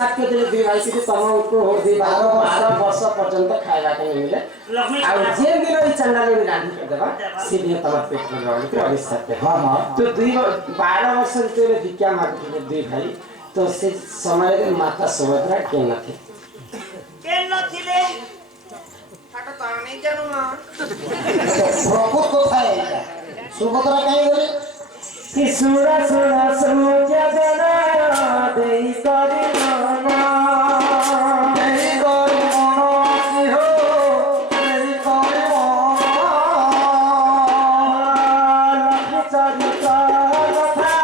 के दिले दुई भाई के तमको हो दि 12 वर्ष पर्यंत खाइला के मिले आ जे दिन ई चंडाले में रांधी के देबा सीधे तमर पेट में रहल के अभिशाप हां हां तो 12 वर्ष तेरे भिक्षा मांगते दुई भाई तो से समय रे माता सुभद्रा के न थे फाटो तो नहीं जानू ना प्रभु को थाए सुभद्रा काई गले कि सुरा सुरा सुजा जना देई करी मना देई करी मना की हो देई करी मना लक्ष्मी चरित्र कथा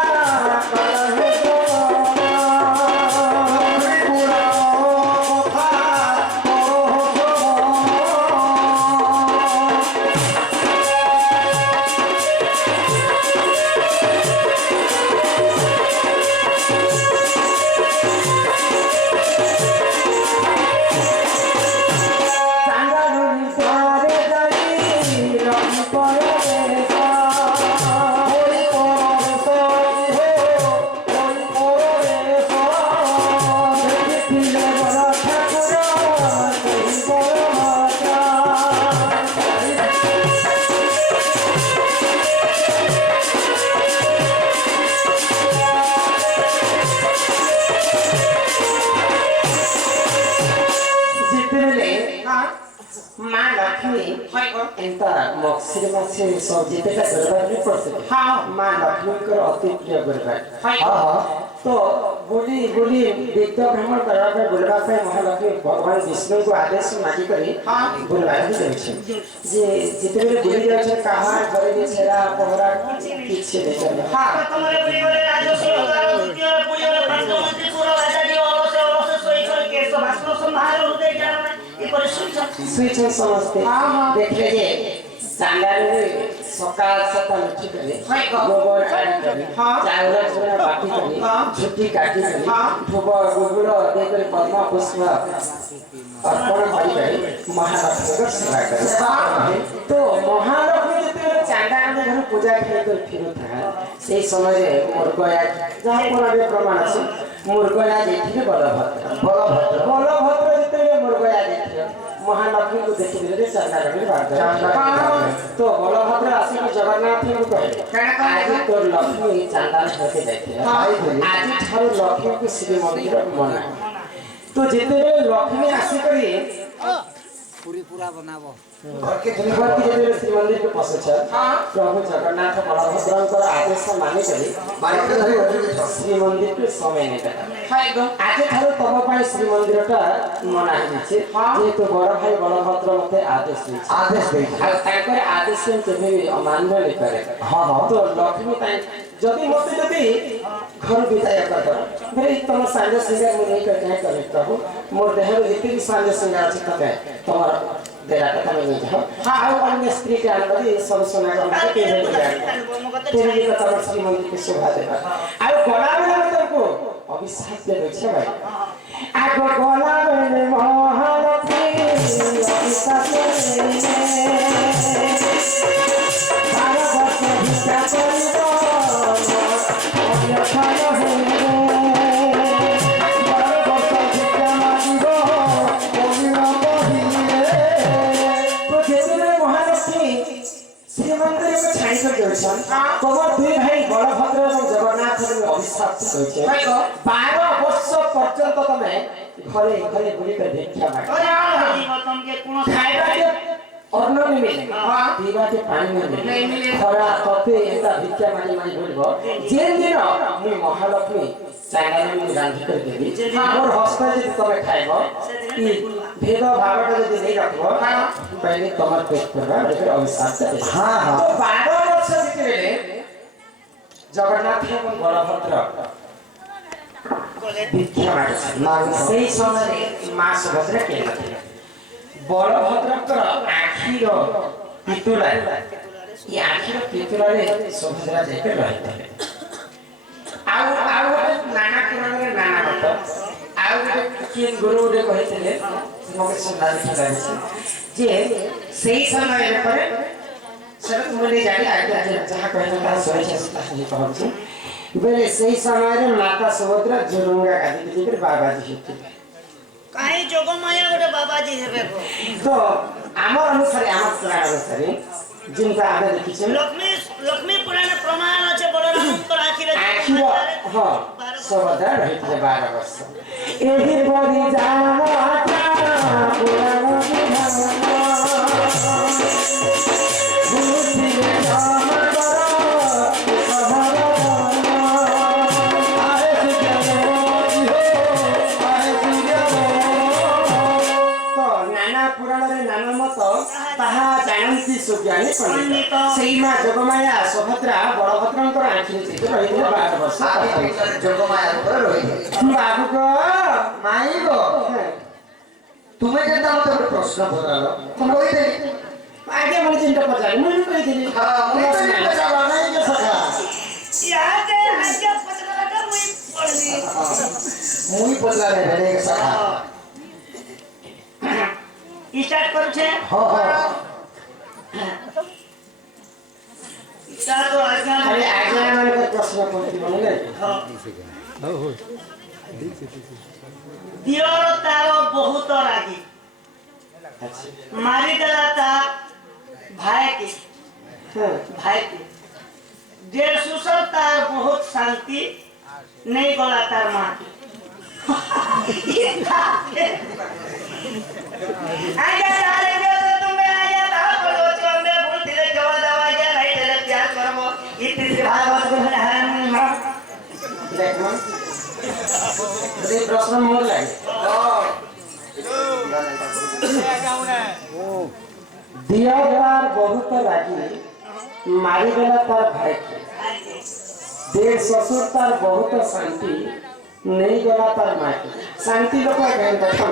करहे मक्सिर सब जितेटा गरबा भी पड़ते हां मां लक्ष्मी कर अति प्रिय गरबा हां हां तो बोली बोली दिग्ध भ्रमण करबा पे बोलबा पे महालक्ष्मी भगवान विष्णु को आदेश मागी करी हां बोलबा दे छै जे जितेले बोली जाय छै कहां करे जे छेरा पहरा किछ दे छै हां तुम्हारे परिवार राजस्व लगारो द्वितीय पूजन प्रधानमंत्री पूरा राजा जी अवश्य सोई सोई के सब भाषण संभाल होते ज्ञान में ये परिश्रम स्विच समझते देख लीजिए सांडाल में सकाल सकाल उठी करे गोबर काटी करे चावल चूरा बाटी करे छुट्टी काटी करे गोबर गोबर देकर पद्मा पुष्प अर्पण करी करे महालक्ष्मी को सेवा करे तो महालक्ष्मी जते चांडाल में घर पूजा कर फिर था से समय रे मुर्गया जहां पर प्रमाण আছে मुर्गया देखिले बलभद्र जते मुर्गया देखिले महालक्ष्मी को देखि दिले चांडाल में बात तो बलभद्र आसी जगन्नाथ को कहे आज तो लक्ष्मी चांडाल होके जाते आज ठारो लक्ष्मी को श्री मंदिर मना तो जेते लक्ष्मी आसी करी पूरी पूरा बनाबो घर के श्री मंदिर के पसे छ प्रभु जगन्नाथ बलभद्र को आदेश मानि करी बाइक धरि श्री मंदिर के समय ने आज ठारो तब पाई श्री मंदिर टा मना हे छै जे तो बड़ भाई बलभद्र मते आदेश दे आ ताकर आदेश के अमान्य नहीं करे हां तो लक्ष्मी ताई जदि मते जदि घर विदाय कर मेरे तुम सांझ सिंगार में नहीं कर कहे करे प्रभु मोर देह में जितने भी सांझ सिंगार अछि तबे तोहर देरा कथा में नहीं जाओ हां और अन्य स्त्री के आनबदी सब सुना कर के हो जाए तेरे लिए तब श्री मंदिर के शोभा देगा आ गला में तुमको अभिशाप दे छै भाई आ गला में महालक्ष्मी अभिशाप दे बारह वर्ष भिक्षा करिबो दुई भाई बलभद्र और जगन्नाथ अभिशाप 12 वर्ष पर्यंत तमे घरे घरे बुली कर भिक्षा मांग खाइबा के अन्न नहीं मिले पीवा के पानी नहीं मिले खरा तपे एता भिक्षा मांगी बोलबो जे दिन मु महालक्ष्मी चांडाल में रांधी कर देबी मोर हस्त जे तमे खाइबो ई भेद भावटा जे नहीं रखबो पहले तमर पेट करबा फिर अभिशाप दे हां हां तो 12 वर्ष भितरे जगन्नाथ एवं बलभद्र भिक्षा मांग से समय मां सुभद्रा के नथिले बलभद्र आखिर पितुला ये आखिर पितुला रे सुभद्रा जेके रहते आउ नाना के नाना मत आउ किन गुरु रे कहितले मगे सुनला लिखा जे सेही समय पर शरद मुनि जानी आगे जहाँ कहना था सोई से कहा बेले सही समय रे माता सुभद्रा जुरुंगा काटी थी फिर बाबाजी शिखी काहे जोग माया गोटे बाबाजी हेबे को तो आमर अनुसार आमर पुराण अनुसार जिनका आगे देखी छे लक्ष्मी पुराण प्रमाण আছে বলরামଙ୍କର আখিরে हां सुभद्रा रही थी 12 वर्ष एही बड़ी जामाता पुराण विधान बुद्धि राम ताहा जानती सुज्ञानी पंडित सेई मा जोगमाया सुभद्रा बड़भद्रंकर आखिरी चित रही 12 वर्ष जोगमाया ऊपर रही बाबू को माई गो तुम्हें जेता मते एक प्रश्न पचारो तुम कहि दे आगे मन चिंता पचार मुई कहि दिली हां मुई पचारो नहीं के सका यादे आगे पचराटा मुई पड़नी मुई पचारे नहीं के सका स्टार्ट करू छे हां हां स्टार्ट तो आज्ञा अरे आगे मन के प्रश्न पूछती बोले हां दियोर तारो बहुत रागी अच्छा मारी देला ता भाई के भाई के जे सुसर तार बहुत शांति नहीं गला तार मां आजा सारे जो तुम्हें आजा ता पड़ो चोंबे भूल दिले जवा दवा जा नहीं दिले प्यार करमो इतनी भागवत को हराम मां देख मन ये प्रश्न मोर लागे दिया तार बहुत रागी मारी देला तार भाई के देर ससुर तार बहुत शांति नहीं गला तार मां के शांति लोग कहते हैं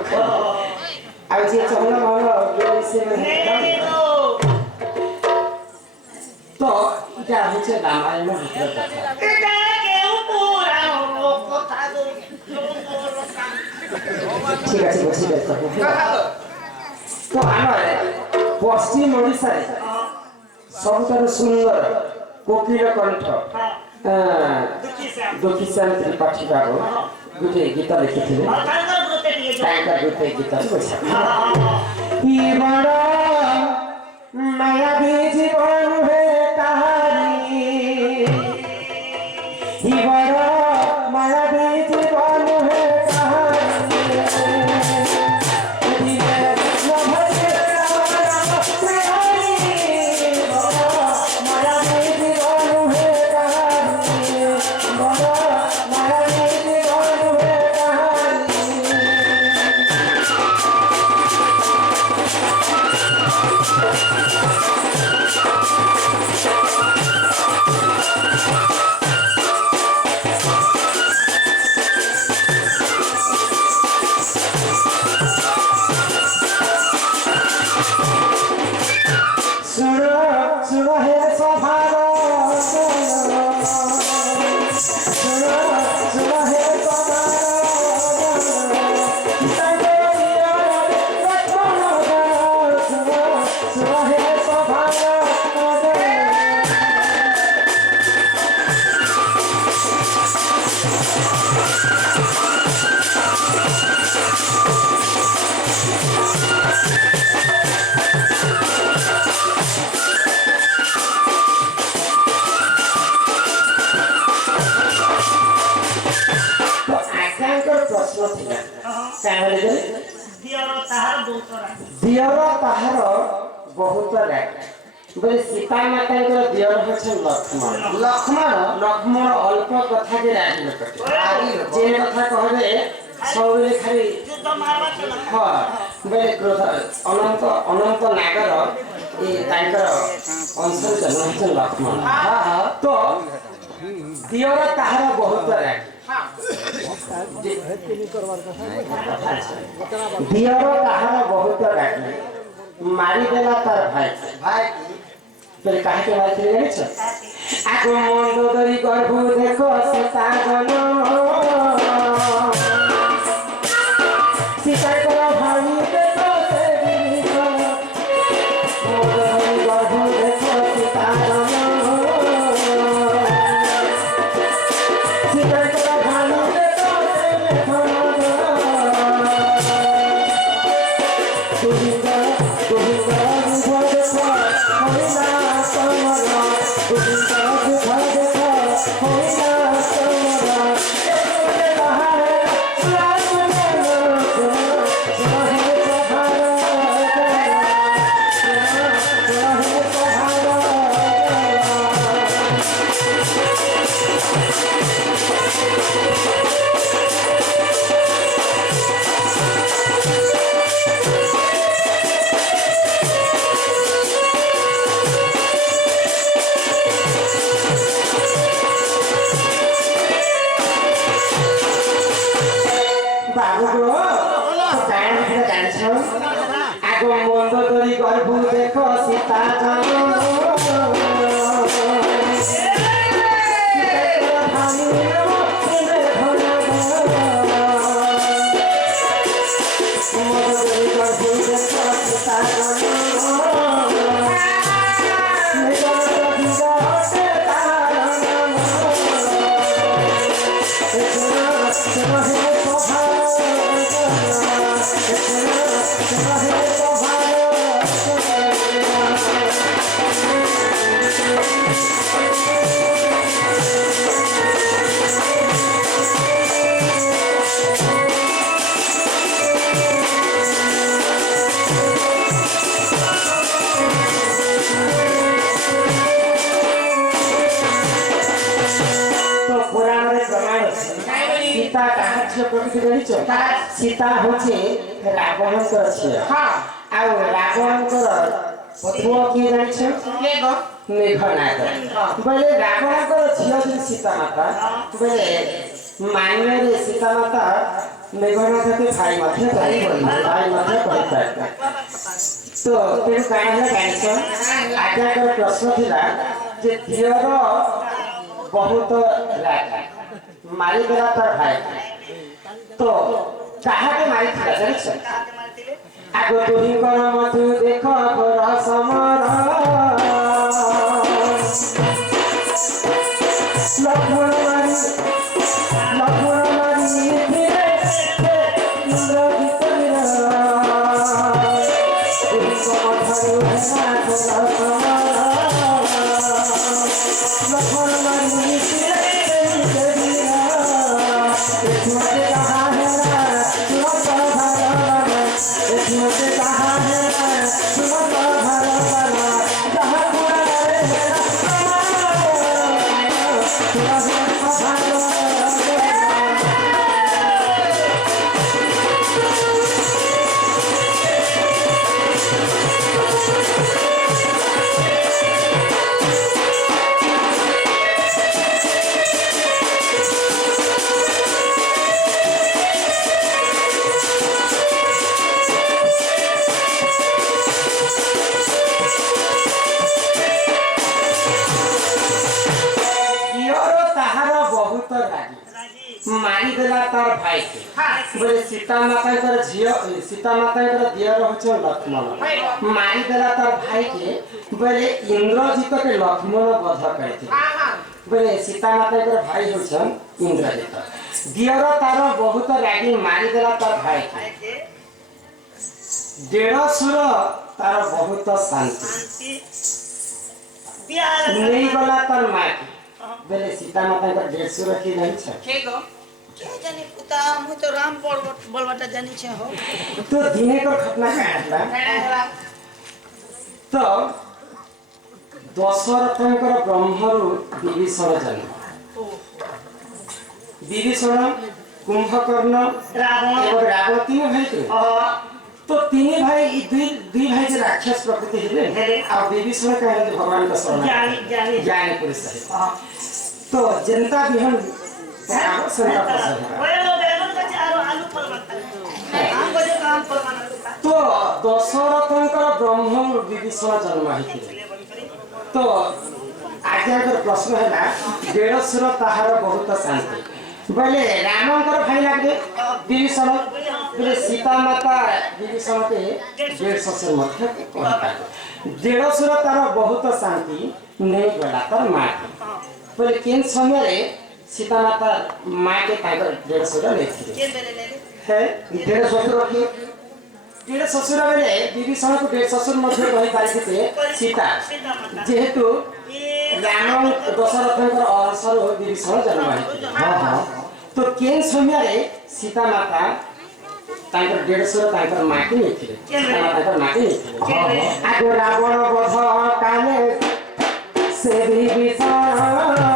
अब जे चहला मानो जो से तो এটা হচ্ছে রামায়ণের ভিতরে কথা এটা কেউ পুরানো লোক কথা দো ঠিক আছে বসে দেখো তো আমার পশ্চিম ওড়িশারে ସବୁଠାରୁ ସୁନ୍ଦର କୋକିଳ କଣ୍ଠ ଦୁଃଖୀଶ୍ୟାମ ତ୍ରିପାଠୀ ବାବୁ ଗୋଟେ ଗୀତ ଲେଖିଥିଲେ ତାଙ୍କର ଗୋଟେ ଗୀତ ବଡ଼ ମାୟାବୀ ଜୀବନ ହେ କାହାରୀ ବଡ଼ ମାୟାବୀ ଜୀବନ ହେ दियर ताहार बहुत राग बोले सीता माता दियर होछन लक्ष्मण लक्ष्मण अल्प कथा के रागी लोक जे कथा कहबे सबले खाली हां बोले क्रोध अनंत अनंत नागर ए तांकर अंश जन्म होछन लक्ष्मण हां हां तो दियर ताहार बहुत राग दियर ताहार बहुत रागी मारी देला तार भाई फिर काहे के मारी देले छ आगो मंद दरी गर्भ देखो सीता जनम सीता को भाई देखो से बिनो मंद गर्भ देखो सीता जनम গো তো কাহিনী থেকে জানিস আগো মন্দ তরি গর্ভ দেখো সীতা জন্ম সীতা কাহার ঝিও প্রকৃতি জানিছ সীতা হচ্ছে রাবণଙ୍କର ଝିଅ ଆଉ ରାବଣଙ୍କର ପୁଅ କିଏ ଜାଣିଛ ମେଘନାଦ ବୋଇଲେ ରାବଣଙ୍କର ଝିଅ ଯଦି ସୀତା ମାତା ବୋଇଲେ ମାନ୍ୟରେ ସୀତା ମାତା ମେଘନାଥকে ଭାଇ ମଧ୍ୟ କରିପାରିବେ তো ତେଣୁ କାହିଁ ହେଲା ଜାଣିଛ ଆଜ୍ଞାଙ୍କର ପ୍ରଶ୍ନ ଥିଲା ଯେ ଝିଅର ବହୁତ ରାଜା ମାରିଦେଲା ତାର ଭାଇ তো কাহাকে মারিଥିଲା জানিছ আগ দুহিଙ୍କର মধু ଦେଖ ঘোর সমর লক্ষ্মণ মারি ফিরে ইন্দ্র ভিতরে দুহিଙ୍କ মধু হেনা ঘোর সমর লক্ষ্মণ মারি ফিরে मुझे कहा है सुनो तो मुझे कहा है सुनो तो भरो जहाँ पूरा रे मारिदेला तार भाई के बोले सीता माता कर झियो सीता माता कर दियर होछ लक्ष्मण मारिदेला तार भाई के बोले इंद्रजित के लक्ष्मण वध करथे बोले सीता माता कर भाई होछ इंद्रजित दियर तार बहुत रागी मारिदेला तार भाई के देड़सुर तार बहुत शांति नहीं गला तार मां बोले सीता माता कर देड़सुर की नहीं छ क्या जाने पुता हम तो राम बोलबटा जानी छे हो तो दिने को घटना कहला तो दशरथंकर ब्रह्मरु विभीषण जन्म विभीषण कुंभकर्ण रावण और रावण तीन भाई थे तो तीन भाई दुई भाई जे राक्षस प्रकृति हेले आ विभीषण कहले भगवान का शरण ज्ञानी पुरुष है तो जनता भी हम तो दशरथंकर ब्रह्म विभीषण जन्म होइथिले तो आज्ञाकर प्रश्न है देड़सुर ताहार बहुत शांति बोले रामंकर भाई लागे विभीषण बोले सीता माता विभीषण के 150 से मध्य देड़सुर तार बहुत शांति नहीं गला तार मां बोले केन समय सीता माता मां के ताकर 150 लेथिले है 150 बेले विभीषण को 150 मध्य रही पारिथे सीता जेहेतु राम दशरथंकर अवसर विभीषण जन्म होइथिले हां तो केन समय सीता माता ताकर 150 ताकर मां के लेथिले सीता माता ताकर मां के लेथिले आगो रावण वध काले से विभीषण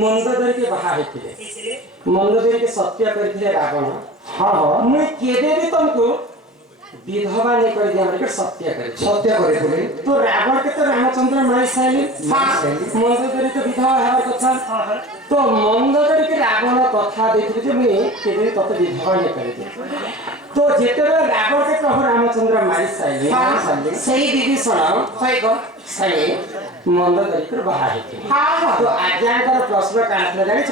ମନ୍ଦୋଦରୀকে ବାହା ହେଇଥିଲେ ମନ୍ଦୋଦରୀକେ ସତ୍ୟ କରିଥିଲେ ରାବଣ ହଁ ମୁଁ କେବେ ବି ତମକୁ ବିଧବା ନେଇ କରିଦିଆ ବୋଲି ସତ୍ୟ କରି ତ ରାବଣ କେତେ ରାମଚନ୍ଦ୍ର ମାରି ସାରିଲେ ମନ୍ଦୋଦରୀ ତ ବିଧବା ହେବାର କଥା ତ ମନ୍ଦୋଦରୀକେ ରାବଣ କଥା ଦେଇଥିଲେ ଯେ ମୁଇଁ କେବେ ବି ତତେ ବିଧବା ନେଇ କରିଦିଏ তো যেତେବେଳେ রাবণকে প্রভু রামচন্দ্র মারি সাইলে সেই বিভীষণ হইব সেই মন্দোদরীকে বাহা হইছিল তো আজ্ঞাଙ୍କର ପ୍ରଶ୍ନ କାଣା ଥିଲା ଜାଣିଛ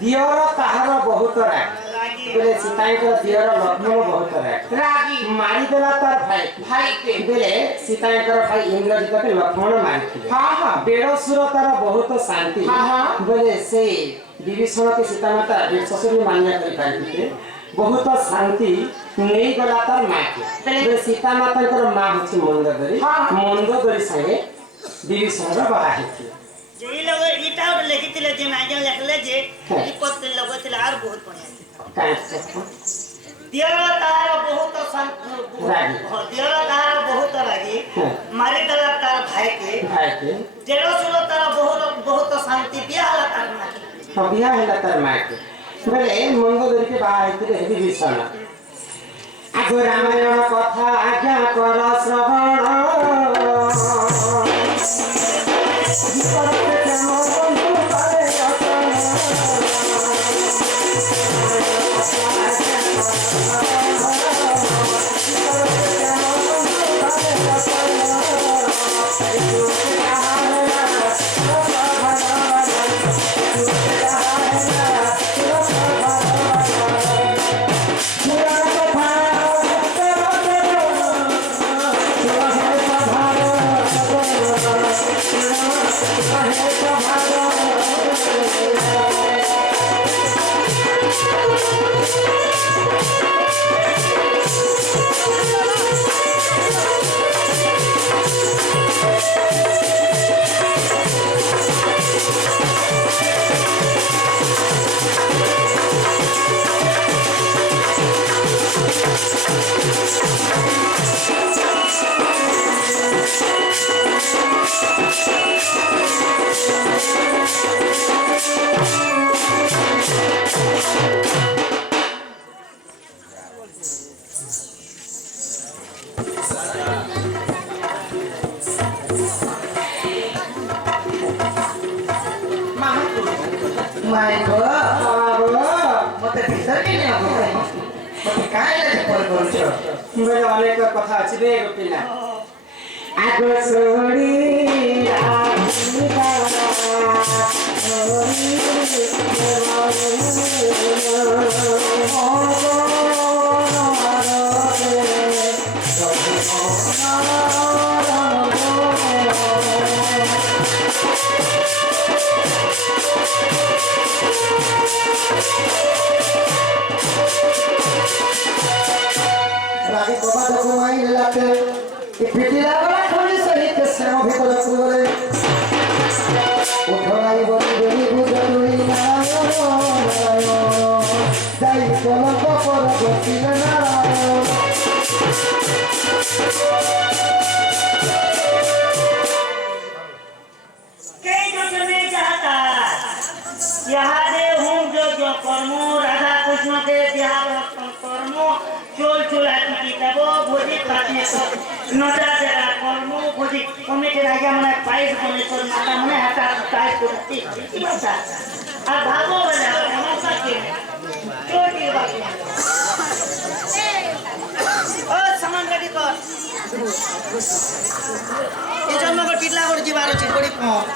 ଦିଅର ତାହାର ବହୁତ ରାଗି ବେଲେ ସୀତାଙ୍କର ଦିଅର ଲକ୍ଷ୍ମଣ ବହୁତ ରାଗି ମାରିଦେଲା ତାର ଭାଇକେ ବେଲେ ସୀତାଙ୍କର ଭାଇ ଇନ୍ଦ୍ରଜିତকে ଲକ୍ଷ୍ମଣ ମାରିଥିଲେ ବେଡ଼ସୁର ତାର ବହୁତ ଶାନ୍ତି ବେଲେ সেই বিভীষণকে সীতামাতা শ্বশুর মান্য করে পারিଥିଲେ बहुत शांति नहीं गला तार माँ के सीता माता माँ हूँ मंदोदरी मंदोदरी संगे विभीषण बाहा होती जे लोग इटा और लिखिथिले जे मागे लिखले जे विपत लगथिले आर बहुत बढ़िया काहे दियर तार बहुत रागी दियर तार बहुत रागी मारी दला तार भाई के जेरो सुलो तार बहुत शांति बिया हला तार माँ हां बिया हला तार माँ के बोले मंदोदरी के बाहा होती विभीषण आगो रामायण कथा आज्ञा कर श्रवण अनेक कथा अच्छी बे पिला आगो सोड़ी रागी बाबा देखो माई लाते कि पिटिला वाला खोली सहित श्रम भीतर कुबरे उठलाई बनी बेनी बुझलुई नारायण दाई कलक पर बसिल नारायण के जो तुम्हें चाहता यहाँ दे हूँ जो कर्म राधा कृष्ण के बिहार कर्म चोल चोला की तबो भोजी पाते तो नोटा जरा कर्म भोजी कमिटी राजा मने पाइस बने तो माता मने हटा टाइप करती बता और भागो बजा नमस्कार के चोटी बाकी ओ सामान रेडी कर এই জন্য টিটলা করে যাবার আছে গরিব কম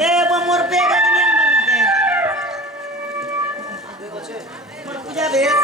এ মোর বেগ নিয়ে আনবার না মোর পূজা বেগ